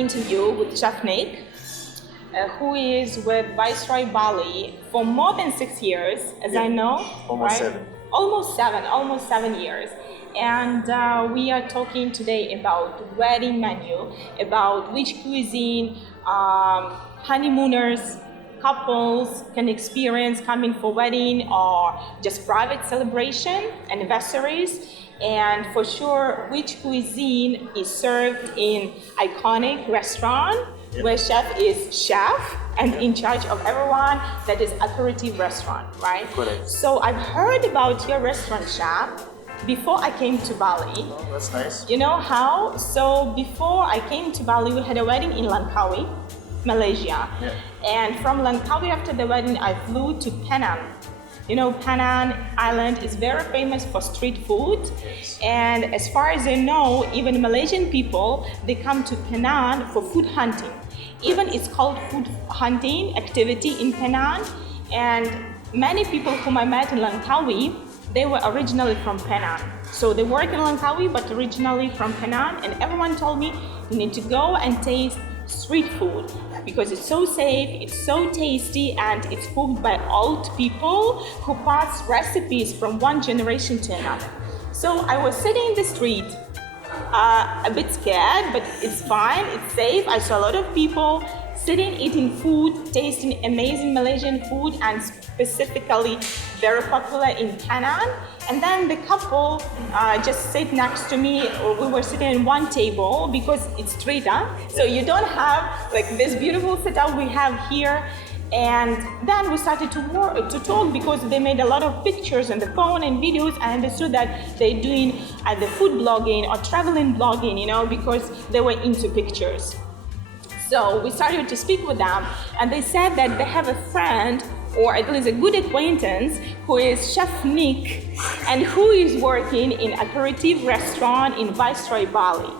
interview with Chef Nick, who is with Viceroy Bali for more than 6 years, as I know. Almost right? 7. Almost 7 years. And we are talking today about wedding menu, about which cuisine honeymooners, couples can experience coming for wedding or just private celebration, anniversaries, and for sure which cuisine is served in iconic restaurant where chef is chef and in charge of everyone. That is aperitif restaurant, right? Correct. So I've heard about your restaurant, chef, before I came to Bali. Oh, that's nice. You know how? So before I came to Bali, we had a wedding in Langkawi, Malaysia. Yeah. And from Langkawi, after the wedding, I flew to Penang. You know, Penang Island is very famous for street food. Yes. And as far as I know, even Malaysian people, they come to Penang for food hunting. Even it's called food hunting activity in Penang. And many people whom I met in Langkawi, they were originally from Penang. So they work in Langkawi, but originally from Penang. And everyone told me, you need to go and taste street food because it's so safe, it's so tasty, and it's cooked by old people who pass recipes from one generation to another. So I was sitting in the street, a bit scared, but it's fine, it's safe. I saw a lot of people sitting, eating food, tasting amazing Malaysian food, and specifically very popular in Penang. And then the couple just sat next to me. We were sitting at one table because it's street, so you don't have like this beautiful setup we have here. And then we started to talk because they made a lot of pictures on the phone and videos. I understood that they're doing either food blogging or traveling blogging, you know, because they were into pictures. So we started to speak with them, and they said that they have a friend, or at least a good acquaintance, who is Chef Nick, and who is working in aperitif restaurant in Viceroy, Bali.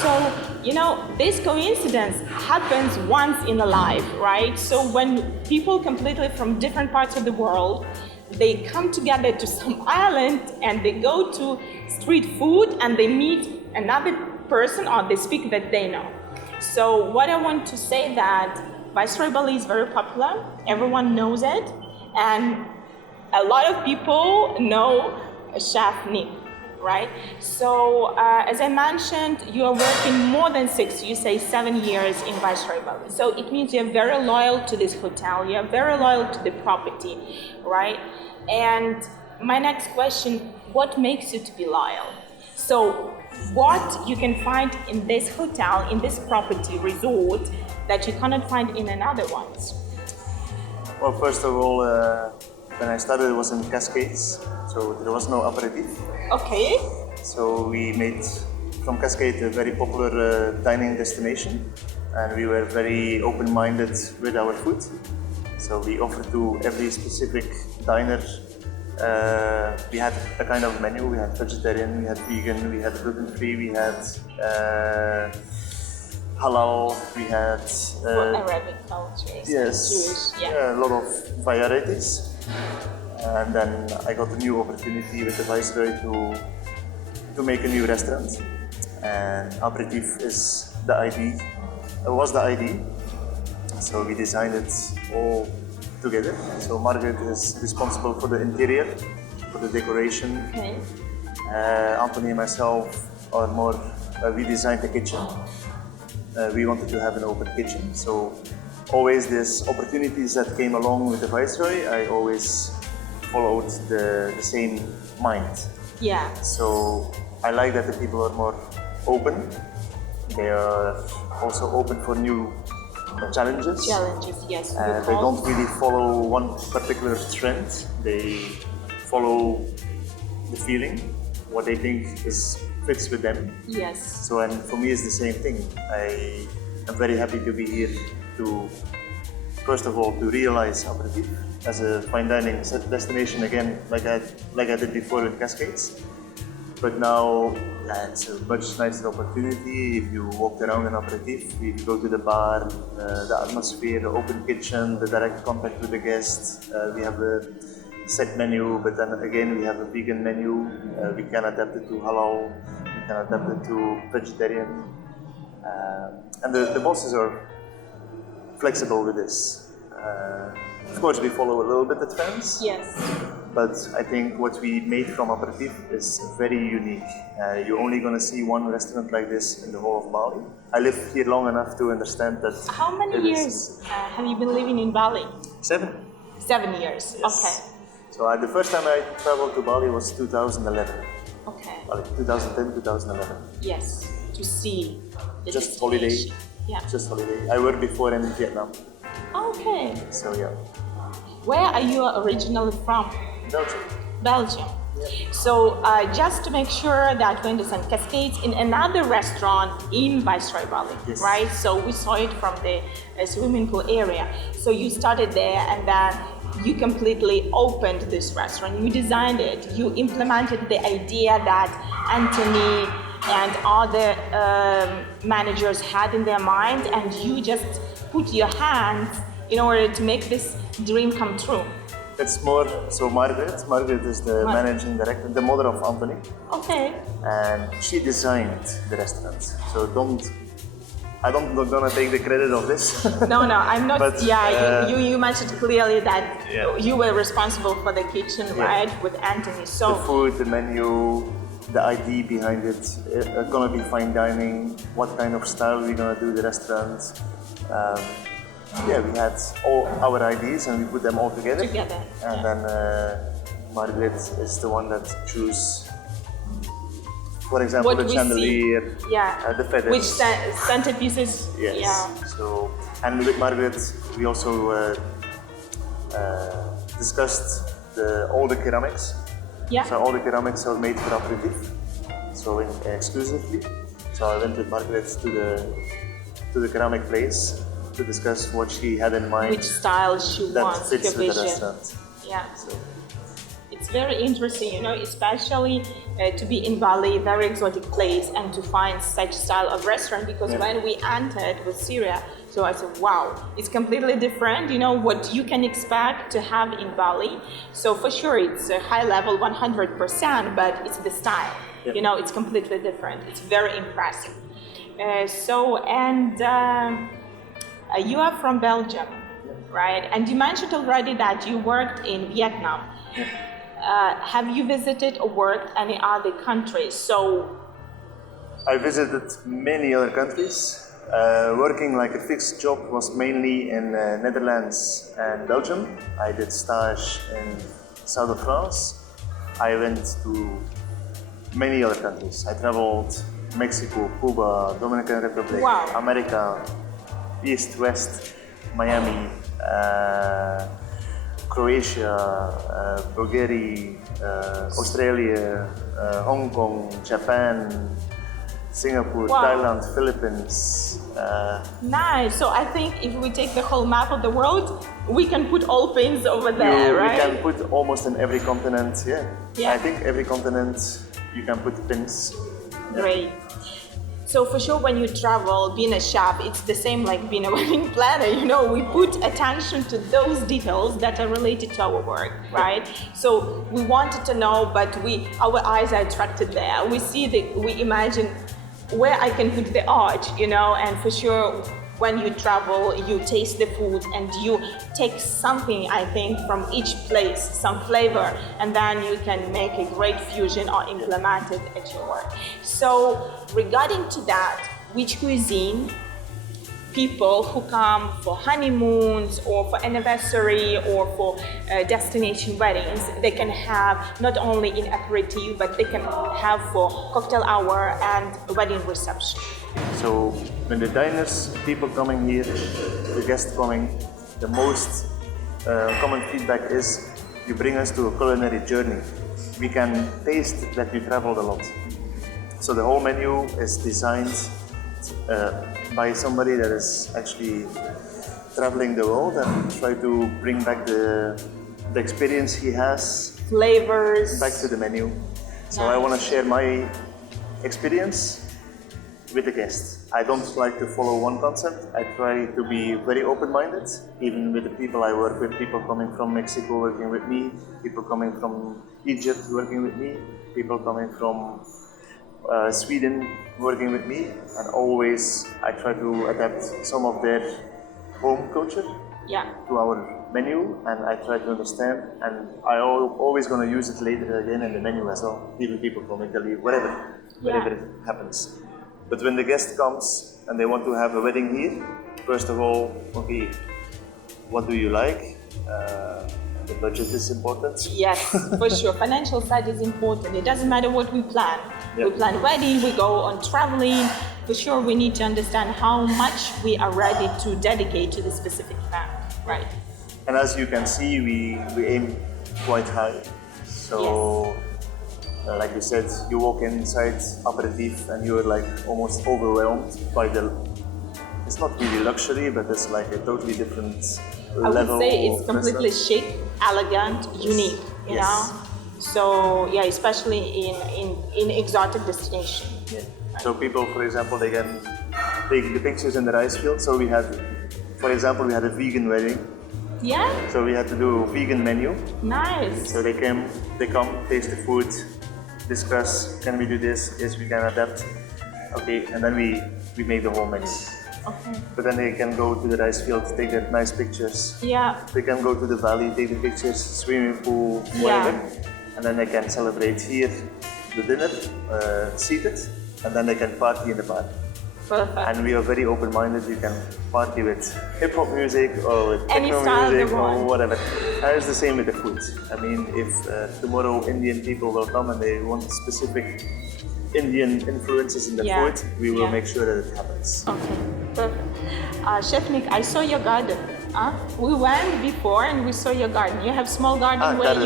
So, you know, this coincidence happens once in a life, right? So when people completely from different parts of the world, they come together to some island and they go to street food and they meet another person or they speak that they know. So what I want to say that Viceroy Bali is very popular, everyone knows it, and a lot of people know Chef Nick, right? So as I mentioned, you are working more than 6, you say 7 years in Viceroy Bali. So it means you're very loyal to this hotel, you're very loyal to the property, right? And my next question, what makes you to be loyal? So what you can find in this hotel, in this property resort, that you cannot find in another ones? Well, first of all, when I started, it was in Cascades, so there was no aperitif. Okay. So we made from Cascade a very popular dining destination, and we were very open-minded with our food. So we offered to every specific diner. We had a kind of menu. We had vegetarian, we had vegan, we had gluten-free, we had halal, we had for Arabic cultures. yes, Jewish, yeah, a lot of varieties. And then I got a new opportunity with the Viceroy to make a new restaurant. And aperitif is the idea. It was the idea. So we designed it all together. So Margaret is responsible for the interior, for the decoration. Okay. Anthony and myself are more, we designed the kitchen. We wanted to have an open kitchen. So always these opportunities that came along with the Viceroy, I always followed the same mind. Yeah. So I like that the people are more open. They are also open for new challenges. Challenges, yes. They don't really follow one particular trend. They follow the feeling, what they think fits with them. Yes. So, and for me, it's the same thing. I am very happy to be here to, first of all, to realize aperitif as a fine dining destination again, like I did before with Cascades. But now it's a much nicer opportunity. If you walk around an aperitif, if you go to the bar, the atmosphere, the open kitchen, the direct contact with the guests. We have a set menu, but then again we have a vegan menu. We can adapt it to halal, we can adapt it to vegetarian. and the bosses are flexible with this. Of course, we follow a little bit the trends. Yes. But I think what we made from aperitif is very unique. You're only going to see one restaurant like this in the whole of Bali. I lived here long enough to understand that. How many years have you been living in Bali? 7. 7 years. Yes. Okay. So the first time I traveled to Bali was 2011. Okay. Bali, 2010, 2011. Yes. To see the Just holiday. destination. Yeah. Just holiday. I worked before in Vietnam. Okay. So yeah. Where are you originally from? Belgium. Belgium. So just to make sure that when the sun cascades in another restaurant in Viceroy Bali, Yes. right? So we saw it from the swimming pool area. So you started there and then you completely opened this restaurant. You designed it. You implemented the idea that Anthony and other managers had in their mind, and you just put your hands in order to make this dream come true. It's more, so Margaret is the managing director, the mother of Anthony, Okay. and she designed the restaurant. So I'm not gonna take the credit of this. No, I'm not. But, you mentioned clearly that Yeah. you were responsible for the kitchen, right, with Anthony. So The food, the menu, the idea behind it, gonna be fine dining, what kind of style we're gonna do the restaurant. We had all our ideas and we put them all together. And then Margaret is the one that choose, for example, What the we chandelier, yeah, the feathers. which centerpieces? Yes. Yeah. So, and with Margaret, we also discussed all the ceramics. Yeah. So all the ceramics are made for aperitif, so exclusively. So I went with Margaret to the ceramic place to discuss what she had in mind. Which style she that wants, fits her with the vision. restaurant. Yeah. So, It's very interesting, especially to be in Bali, very exotic place, and to find such style of restaurant. Because when we entered with Syria, so I said, wow, it's completely different. What you can expect to have in Bali. So for sure, it's a high level, 100%, but it's the style. Yeah. It's completely different. It's very impressive. You are from Belgium, right? And you mentioned already that you worked in Vietnam. Have you visited or worked any other countries? So I visited many other countries. Working like a fixed job was mainly in Netherlands and Belgium. I did stage in south of France. I went to many other countries. I traveled Mexico, Cuba, Dominican Republic, Wow. America, East, West, Miami, Croatia, Bulgaria, Australia, Hong Kong, Japan, Singapore, Wow. Thailand, Philippines. nice. So I think if we take the whole map of the world, we can put all pins over there, right? We can put almost in every continent, Yeah. I think every continent you can put pins. Great. So for sure, when you travel, being a chef, it's the same like being a wedding planner. We put attention to those details that are related to our work, right? So we wanted to know, but our eyes are attracted there. We imagine where I can put the art, and for sure, when you travel, you taste the food and you take something, I think, from each place, some flavor, and then you can make a great fusion or implement it at your work. So regarding to that, which cuisine people who come for honeymoons or for anniversary or for destination weddings, they can have not only in aperitif, but they can have for cocktail hour and wedding reception. So when the diners, people coming here, the guests coming, the most common feedback is you bring us to a culinary journey. We can taste that you traveled a lot. So the whole menu is designed by somebody that is actually traveling the world and try to bring back the experience he has Flavors. back to the menu. So I want to share my experience with the guests. I don't like to follow one concept. I try to be very open-minded, even with the people I work with, people coming from Mexico working with me, people coming from Egypt working with me, people coming from Sweden working with me, and always I try to adapt some of their home culture Yeah. to our menu, and I try to understand, and always going to use it later again in the menu as well, even people from Italy, wherever it happens. But when the guest comes and they want to have a wedding here, first of all, okay, what do you like? The budget is important. Yes, for sure. Financial side is important. It doesn't matter what we plan. Yeah. We plan wedding, we go on traveling. For sure, we need to understand how much we are ready to dedicate to the specific event, right? And as you can see, we aim quite high. So, like you said, you walk inside aperitif and you're like almost overwhelmed by it's not really luxury, but it's like a totally different level. I would say it's completely chic, elegant, unique, you know? So, yeah, especially in exotic destination. Yeah. So people, for example, they can take the pictures in the rice field. So we had, for example, we had a vegan wedding. Yeah? So we had to do a vegan menu. Nice. So they come, taste the food, discuss, can we do this? Yes, we can adapt. Okay, and then we make the whole menu. Okay. But then they can go to the rice field, take their nice pictures. Yeah. They can go to the valley, take the pictures, swimming pool, whatever. And then they can celebrate here the dinner, seated, and then they can party in the bar. Perfect. And we are very open-minded. You can party with hip-hop music or with Any techno style music they or want. whatever. And it's the same with the food. I mean, if tomorrow Indian people will come and they want specific Indian influences in the food, we will make sure that it happens. Okay, perfect. Chef Nick, I saw your garden. We went before and we saw your garden. You have small garden where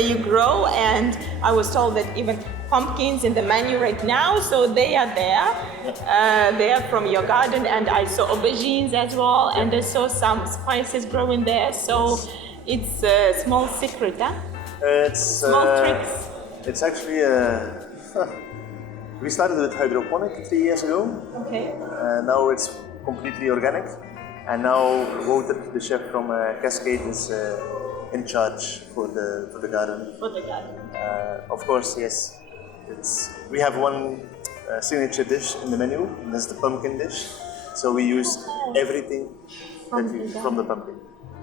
you grow, and I was told that even pumpkins in the menu right now, so they are there. They are from your garden, and I saw aubergines as well, and I saw some spices growing there. So it's a small secret, huh? Small tricks. It's actually we started with hydroponic 3 years ago. Okay. Now it's completely organic, and now Wouter, the chef from Cascade, is in charge for the garden. For the garden. Of course, yes. We have one signature dish in the menu, and that's the pumpkin dish. So we use everything from the pumpkin.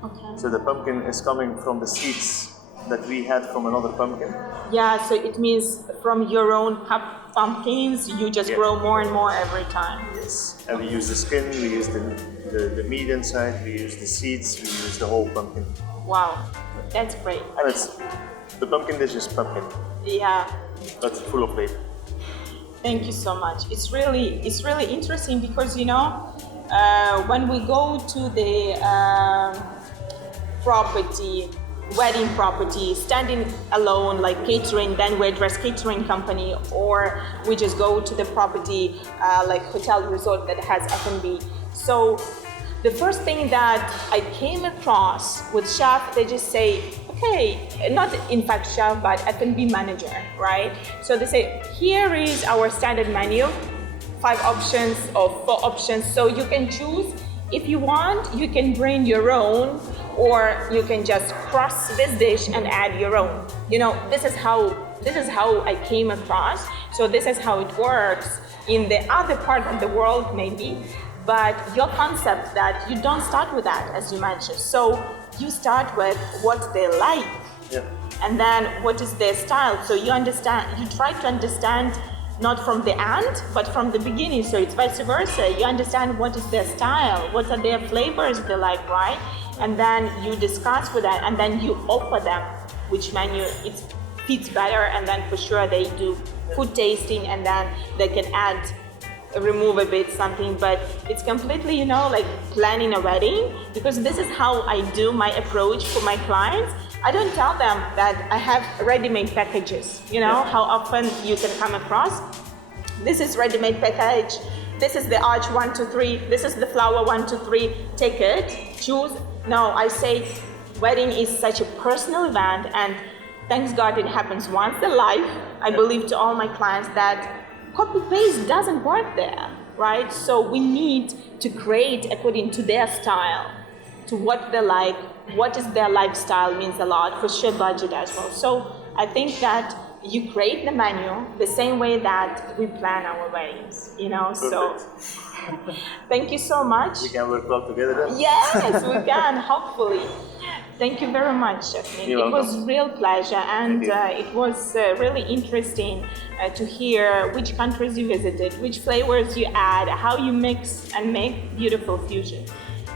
Okay. So the pumpkin is coming from the seeds that we had from another pumpkin. Yeah, so it means from your own pumpkins, you just grow more and more every time. Yes, and we use the skin, we use the meat inside, we use the seeds, we use the whole pumpkin. Wow, that's great. And the pumpkin dish is pumpkin. Yeah. But full of flavor. Thank you so much. It's really interesting because when we go to the wedding property, standing alone like catering, then we address catering company, or we just go to the property like hotel resort that has F&B. So the first thing that I came across with chef, they just say, okay, not in fact chef, but F&B manager, right? So they say, here is our standard menu, 5 options or 4 options. So you can choose. If you want, you can bring your own, or you can just cross this dish and add your own. This is how I came across. So this is how it works in the other part of the world, maybe. But your concept that you don't start with that, as you mentioned. So you start with what they like, and then what is their style. So you try to understand not from the end, but from the beginning. So it's vice versa. You understand what is their style, what are their flavors they like, right? And then you discuss with that, and then you offer them which menu it fits better, and then for sure they do food tasting, and then they can remove a bit something, but it's completely, like planning a wedding, because this is how I do my approach for my clients. I don't tell them that I have ready-made packages, how often you can come across. This is ready-made package. This is the arch 1, 2, 3. This is the flower 1, 2, 3. Take it, choose. No, I say wedding is such a personal event, and thanks God it happens once in life. I believe to all my clients that copy-paste doesn't work there, right? So we need to create according to their style, to what they like, what is their lifestyle means a lot, for sure budget as well. So I think that you create the menu the same way that we plan our weddings, you know. So thank you so much. We can work well together then. Yes, we can, hopefully. Thank you very much, Chef Nick. You're It was welcome. real pleasure, and Thank it was really interesting to hear which countries you visited, which flavors you add, how you mix and make beautiful fusion.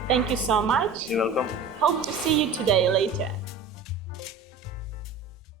Thank you so much. You're welcome. Hope to see you today later.